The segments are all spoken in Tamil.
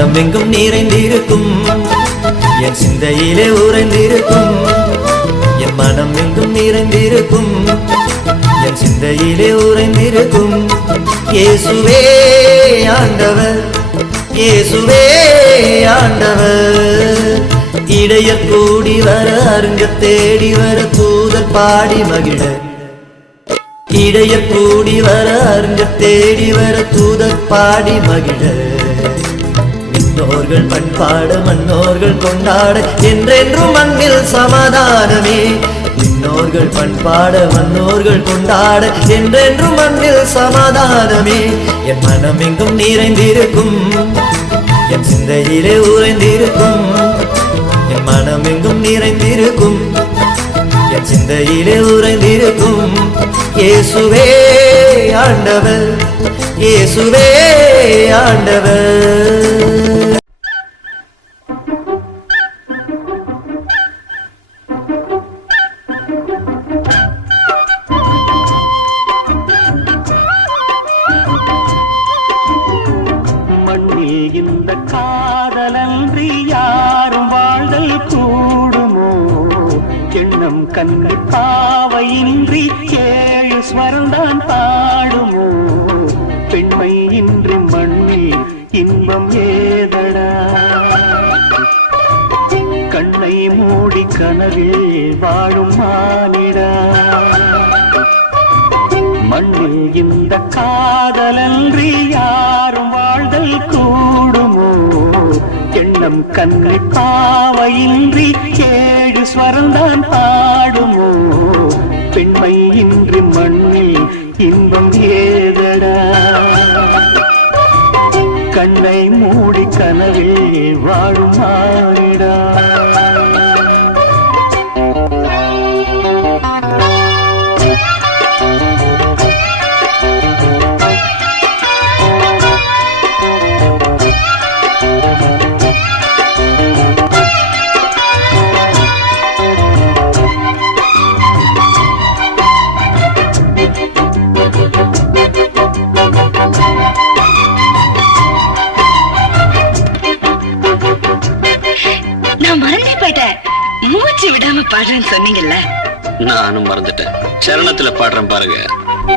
மனம் எங்கும் நிறைந்திருக்கும். என் சிந்தையிலே உறைந்திருக்கும். என் மனம் எங்கும் நிறைந்திருக்கும். என் சிந்தையிலே உறைந்திருக்கும். இயேசுவே ஆண்டவர். இயேசுவே ஆண்டவர். இடையர் கூடி வர அருங்க தேடி வர தூதர் பாடி மகிழ. இடையர் கூடி வர அருங்க தேடி வர தூதர் பாடி மகிழ. முன்னோர்கள் பண்பாடு மன்னோர்கள் கொண்டாடு என்றென்றும் மண்ணில் சமாதானமே. முன்னோர்கள் பண்பாடு மன்னோர்கள் கொண்டாடு என்றென்றும் மண்ணில் சமாதானமே. என் மனம் எங்கும் நிறைந்திருக்கும் என் சிந்தையிலே உறைந்திருக்கும் என் மனம் எங்கும் நிறைந்திருக்கும் என் சிந்தையிலே உறைந்திருக்கும். இயேசுவே ஆண்டவர் இயேசுவே ஆண்டவர். இந்த காதலன்றி யாரும் வாழ்தல் கூடுமோ? எண்ணம் கண்ணு பாவையின்றி கேழு ஸ்வரம்தான் பாடுமோ? பெண்மை இன்றி மண்ணில் இன்பம் ஏதடா? கண்ணை மூடி கனவில் வாழும் மானிடா? மண்ணில் இந்த காதலன்றி யாரும் வாழ்தல் கூடுமோ கண்ணு பாவையின்றி சே சொன்னீங்கல்ல? நானும் மறந்துட்டேன். சரணத்துல பாடுறேன் பாருங்க.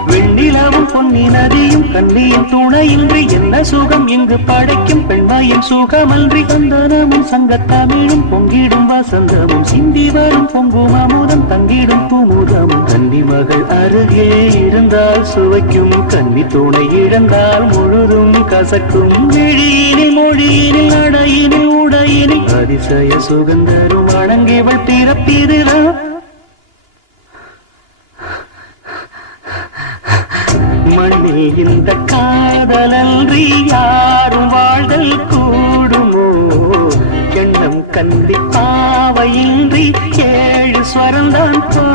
வெண்ணிலவும் பொன்னி நதியும் கண்ணியின் துணையின்றி என்ன சுகம்? இங்கு படைக்கும் பெண்மாயின் சுகமன்றி சந்தனமும் சங்கத்தமிழும் பொங்கிடும் வசந்தமும் சிந்தி வரும் பொங்கும் அமுதம் தங்கிடும் குமுதமும். கன்னி மகள் அருகே இருந்தால் சுவைக்கும் கன்னி துணை இழந்தால் முழுதும் கசக்கும். விழியினில் மொழியினில் நடையினில் உடையினில் அதிசய சுகந்தரும் வணங்கிவள் பிறப்பிதுதான் மண்ணில் இந்த காதலன்றி யாரும் வாழ்தல் கூடுமோ? எண்ணம் கந்தி பாவையின்றி ஏழு ஸ்வரந்தான் போ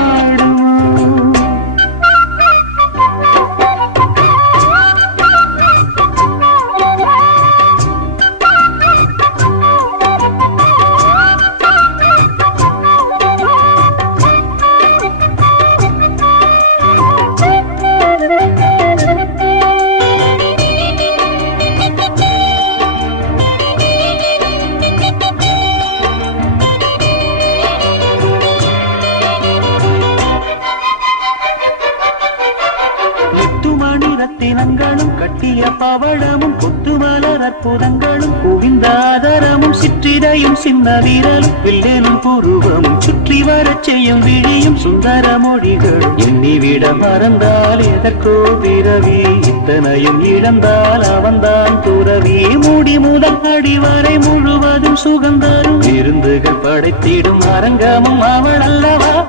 அற்புதங்களும் குவிந்தாதரமும் சிற்றிடையும் சின்ன வீரலும் வில்லேனும் புருவமும் சுற்றி வரச் செய்யும் விழியும் சுந்தர மொழிகளும். எண்ணிவிட மறந்தால் எதற்கோ பிறவி இத்தனையும் இழந்தால் அவன்தான் துறவி. மூடி முதல் அடி வரை முழுவதும் சுகந்தரும் விருந்துகள் படைத்திடும் அரங்கமும் அவள் அல்லவா?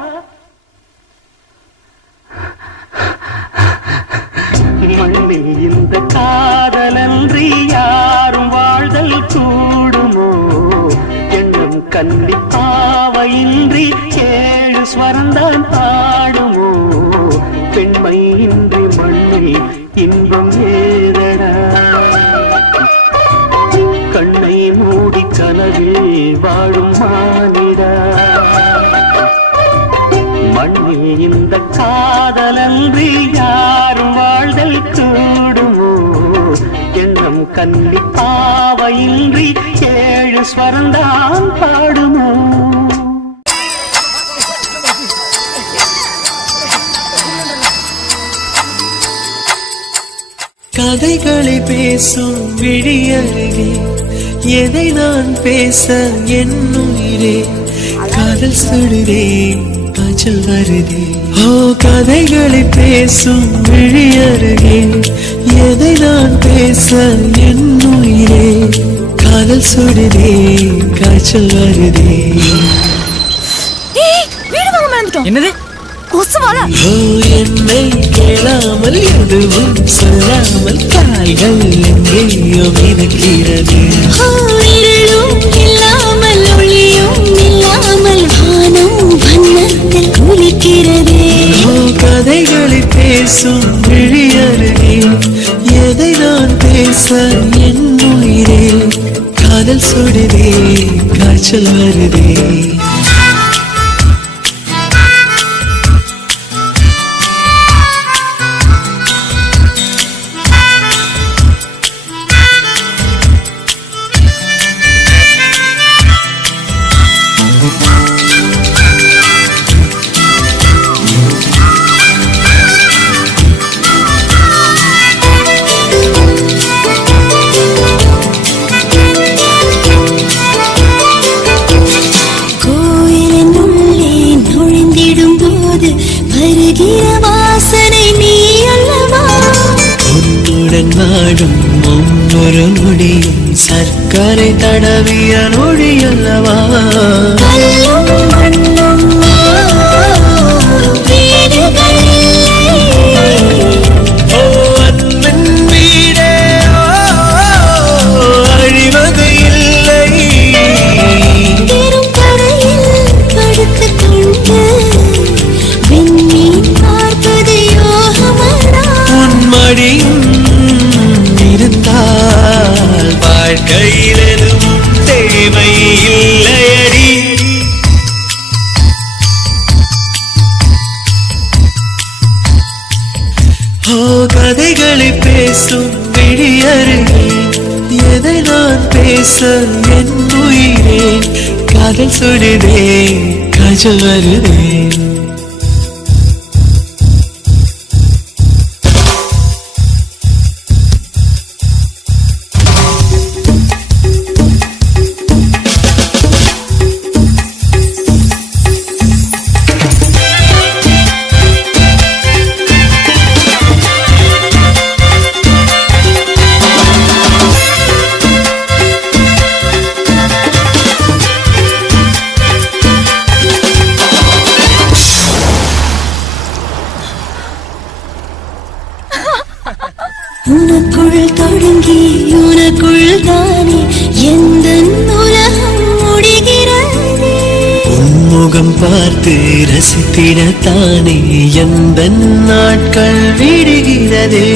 காதலன்றி யாரும் பாவையின்றி ஏழு ஸ்வரந்தான் பாடுமோ? கதைகளை பேசும் விழியருகே எதை நான் பேச என்னுயிரே காதல் சுடுதே காய்ச்சல் வருதே. ஓ கதைகளை பேசும் விழியருகே எதை நான் பேச என்னுயிரே காதல் சுடுதே காய்ச்சல் வருதே. என்னது? வாழ. ஓ என்னை கேளாமல் எதுவும் சொல்லாமல் கால்கள் எங்கேயோ மிதக்கிறது. இருளும் இல்லாமல் നാടും ഒന്നൊരു നൊടിയും സർക്കാരെ തടവിയ നൊഴിയല്ലവാ வாழ்க்கையில் தேவை இல்லையடி ஓ கதைகளை பேசும் விழியருகே எதை நான் பேச என் உயிரே காதல் சுடுதே காய்ச்சல் வருதே. பார்த்து ரசித்திடத்தானே? எந்த நாட்கள் விடுகிறதே?